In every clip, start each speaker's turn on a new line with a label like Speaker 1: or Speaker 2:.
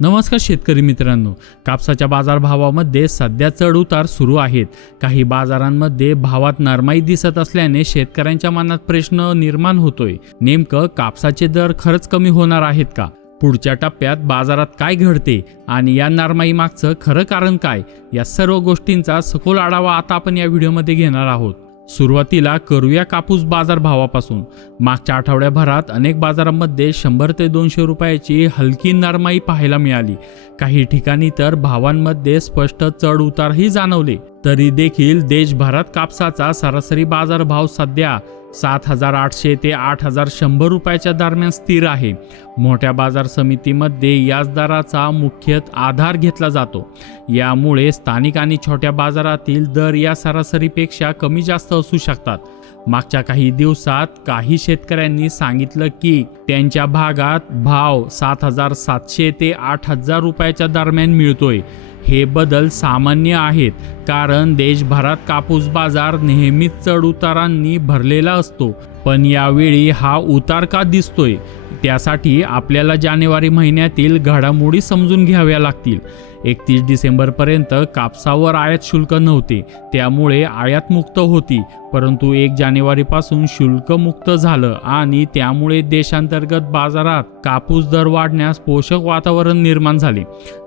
Speaker 1: नमस्कार शेतकरी मित्रांनो कापसाच्या बाजारभावामध्ये सध्या चढ उतार सुरू आहेत. काही बाजारांमध्ये भावात नरमाई दिसत असल्याने शेतकऱ्यांच्या मनात प्रश्न निर्माण होतोय. नेमकं कापसाचे दर खरंच कमी होणार आहेत का? पुढच्या टप्प्यात बाजारात काय घडते आणि या नरमाई मागचं खरं कारण काय? या सर्व गोष्टींचा सखोल आढावा आता आपण या व्हिडिओमध्ये घेणार आहोत. सुरुवातीला करूया कापूस बाजार भावापासून. मागच्या आठवड्याभरात अनेक बाजारांमध्ये शंभर ते दोनशे रुपयाची हलकी नरमाई पाहायला मिळाली. काही ठिकाणी तर भावांमध्ये स्पष्ट चढ उतारही जाणवले. तरी देखील देशभरात कापसाचा सरासरी बाजारभाव सध्या सात हजार आठशे ते आठ हजार शंभर रुपयाच्या दरम्यान स्थिर आहे. मोठ्या बाजार समितीमध्ये याच दराचा मुख्यत आधार घेतला जातो. यामुळे स्थानिक आणि छोट्या बाजारातील दर या सरासरीपेक्षा कमी जास्त असू शकतात. मागच्या काही दिवसात काही शेतकऱ्यांनी सांगितलं की त्यांच्या भागात भाव सात हजार सातशे ते आठ हजार रुपयाच्या दरम्यान मिळतोय. हे बदल सामान्य आहेत कारण देशभरात कापूस बाजार नेहमीच चढ उतारांनी भरलेला असतो. पण यावेळी हा उतार का दिसतोय? त्यासाठी आपल्याला जानेवारी महिन्यातील घडामोडी समजून घ्याव्या लागतील. एकतीस डिसेंबरपर्यंत कापसावर आयात शुल्क नव्हते त्यामुळे आयात मुक्त होती. परंतु एक जानेवारीपासून शुल्क मुक्त झालं आणि त्यामुळे देशांतर्गत बाजारात कापूस दर वाढण्यास पोषक वातावरण निर्माण झाले.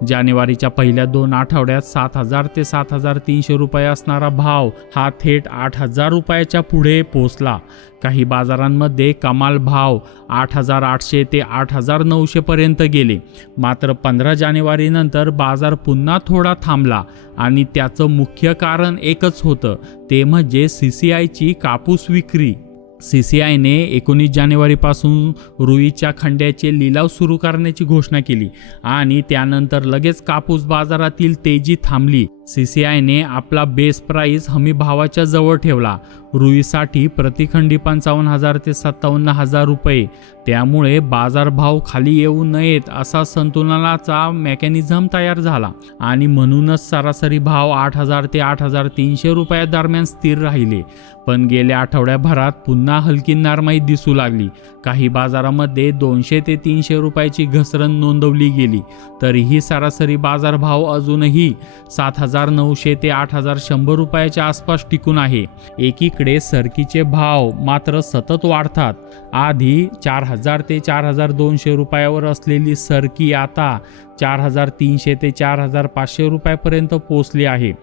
Speaker 1: जानेवारीच्या पहिल्या दोन आठवड्यात सात हजार ते सात हजार तीनशे रुपये असणारा भाव हा थेट आठ हजार रुपयाच्या पुढे पोचला. काही बाजारांमध्ये कमाल भाव आठ हजार आठशे ते आठ हजार नऊशे पर्यंत गेले. मात्र पंधरा जानेवारीनंतर बाजार पुन्हा थोडा थांबला आणि त्याचं मुख्य कारण एकच होतं ते म्हणजे सी सी आयची कापूस विक्री. सी सी आयने एकोणीस जानेवारीपासून रुईच्या खंड्याचे लिलाव सुरू करण्याची घोषणा केली आणि त्यानंतर लगेच कापूस बाजारातील तेजी थांबली. सी सी आयने आपला बेस प्राईस हमी भावाच्या जवळ ठेवला. रुईसाठी प्रतिखंडी पंचावन्न हजार ते सत्तावन्न हजार रुपये. त्यामुळे बाजारभाव खाली येऊ नयेत असा संतुलनाचा मेकॅनिझम तयार झाला. आणि म्हणूनच सरासरी भाव आठ हजार ते आठ हजार तीनशे रुपया दरम्यान स्थिर राहिले. पण गेल्या आठवड्याभरात पुन्हा हलकी नारमाई दिसू लागली. काही बाजारामध्ये दोनशे ते तीनशे रुपयाची घसरण नोंदवली गेली. तरीही सरासरी बाजारभाव अजूनही सात हजार नऊशे ते आठ हजार शंभर रुपयाच्या आसपास टिकून आहे. एकीकडे सरकीचे भाव मात्र सतत वाढतात. आधी चार हजार ते चार हजार दोनशे रुपयावर असलेली सरकी आता चार हजार तीनशे ते चार हजार पाचशे रुपयापर्यंत पोचली आहे.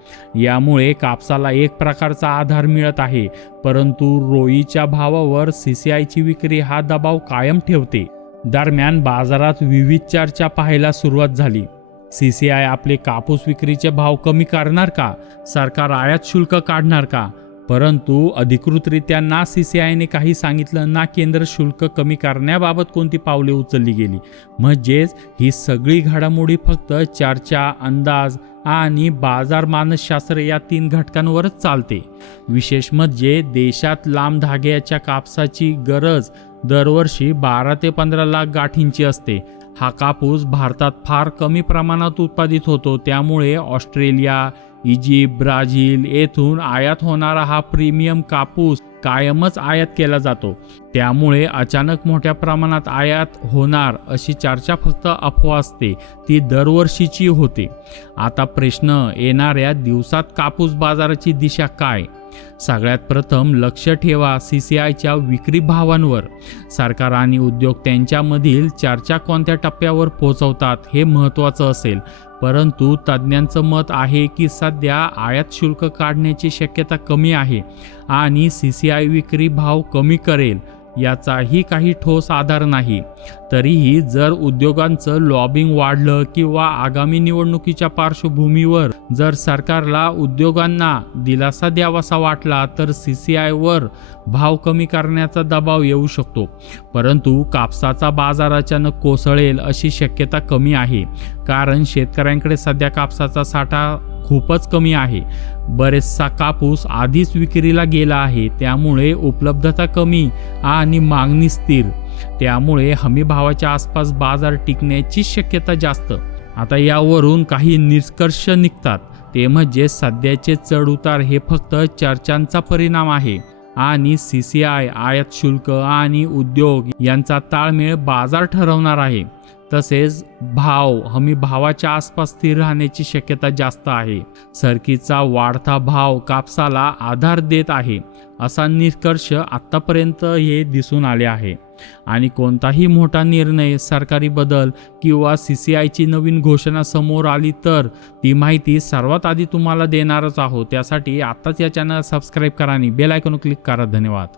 Speaker 1: यामुळे कापसाला एक प्रकारचा आधार मिळत आहे. परंतु रोईच्या भावावर सी सी आयची विक्री हा दबाव कायम ठेवते. दरम्यान बाजारात विविध चर्चा पाहायला सुरुवात झाली. सी सी आय आपले कापूस विक्रीचे भाव कमी करणार का? सरकार आयात शुल्क काढणार का? परंतु अधिकृतरित्या ना सी सी आयने काही सांगितलं ना केंद्र शुल्क कमी करण्याबाबत कोणती पावले उचलली गेली? म्हणजेच ही सगळी घडामोडी फक्त चर्चा अंदाज आणि बाजार मानसशास्त्र या तीन घटकांवरच चालते. विशेष म्हणजे देशात लांब धाग्याच्या कापसाची गरज दरवर्षी बारा ते पंधरा लाख गाठींची असते. हा कापूस भारतात फार कमी प्रमाणात उत्पादित होतो त्यामुळे ऑस्ट्रेलिया इजिप्त ब्राझील येथून आयात होणारा हा प्रीमियम कापूस कायमच आयात केला जातो. त्यामुळे अचानक मोठ्या प्रमाणात आयात होणार अशी चर्चा फक्त अफवा असते ती दरवर्षीची होते. आता प्रश्न येणाऱ्या दिवसात कापूस बाजाराची दिशा काय? सगळ्यात प्रथम लक्ष ठेवा सी सी आयच्या विक्री भावांवर. सरकार आणि उद्योग त्यांच्यामधील चर्चा कोणत्या टप्प्यावर पोहोचवतात हे महत्त्वाचं असेल. परंतु तज्ज्ञांचं मत आहे की सध्या आयात शुल्क काढण्याची शक्यता कमी आहे आणि सी सी आय विक्री भाव कमी करेल. याचाही काही ठोस आधार नाही. तरीही जर उद्योगांचं लॉबिंग वाढलं किंवा आगामी निवडणुकीच्या पार्श्वभूमीवर जर सरकारला उद्योगांना दिलासा द्यावासा वाटला तर सी सी आयवर भाव कमी करण्याचा दबाव येऊ शकतो. परंतु कापसाचा बाजार अचानक कोसळेल अशी शक्यता कमी आहे. कारण शेतकऱ्यांकडे सध्या कापसाचा साठा खूपच कमी आहे. बरेचसा कापूस आधीच विक्रीला गेला आहे त्यामुळे उपलब्धता कमी आणि मागणी स्थिर. त्यामुळे हमीभावाच्या आसपास बाजार टिकण्याची शक्यता जास्त. आता यावरून काही निष्कर्ष निघतात. ते म्हणजे सध्याचे चढउतार हे फक्त चर्चांचा परिणाम आहे आणि सी सी आय आयात शुल्क आणि उद्योग यांचा ताळमेळ बाजार ठरवणार आहे. तसेच भाव हमी भावाच्या आसपास स्थिर राहण्याची शक्यता जास्त आहे. सरकीचा वाढता भाव कापसाला आधार देत आहे असा निष्कर्ष आत्तापर्यंत हे दिसून आले आहे. आणि कोणताही मोठा निर्णय सरकारी बदल किंवा सी सी आयची नवीन घोषणा समोर आली तर ती माहिती सर्वात आधी तुम्हाला देणारच आहोत. त्यासाठी आत्ताच या चॅनल सबस्क्राईब करा आणि बेल आयकॉन क्लिक करा. धन्यवाद.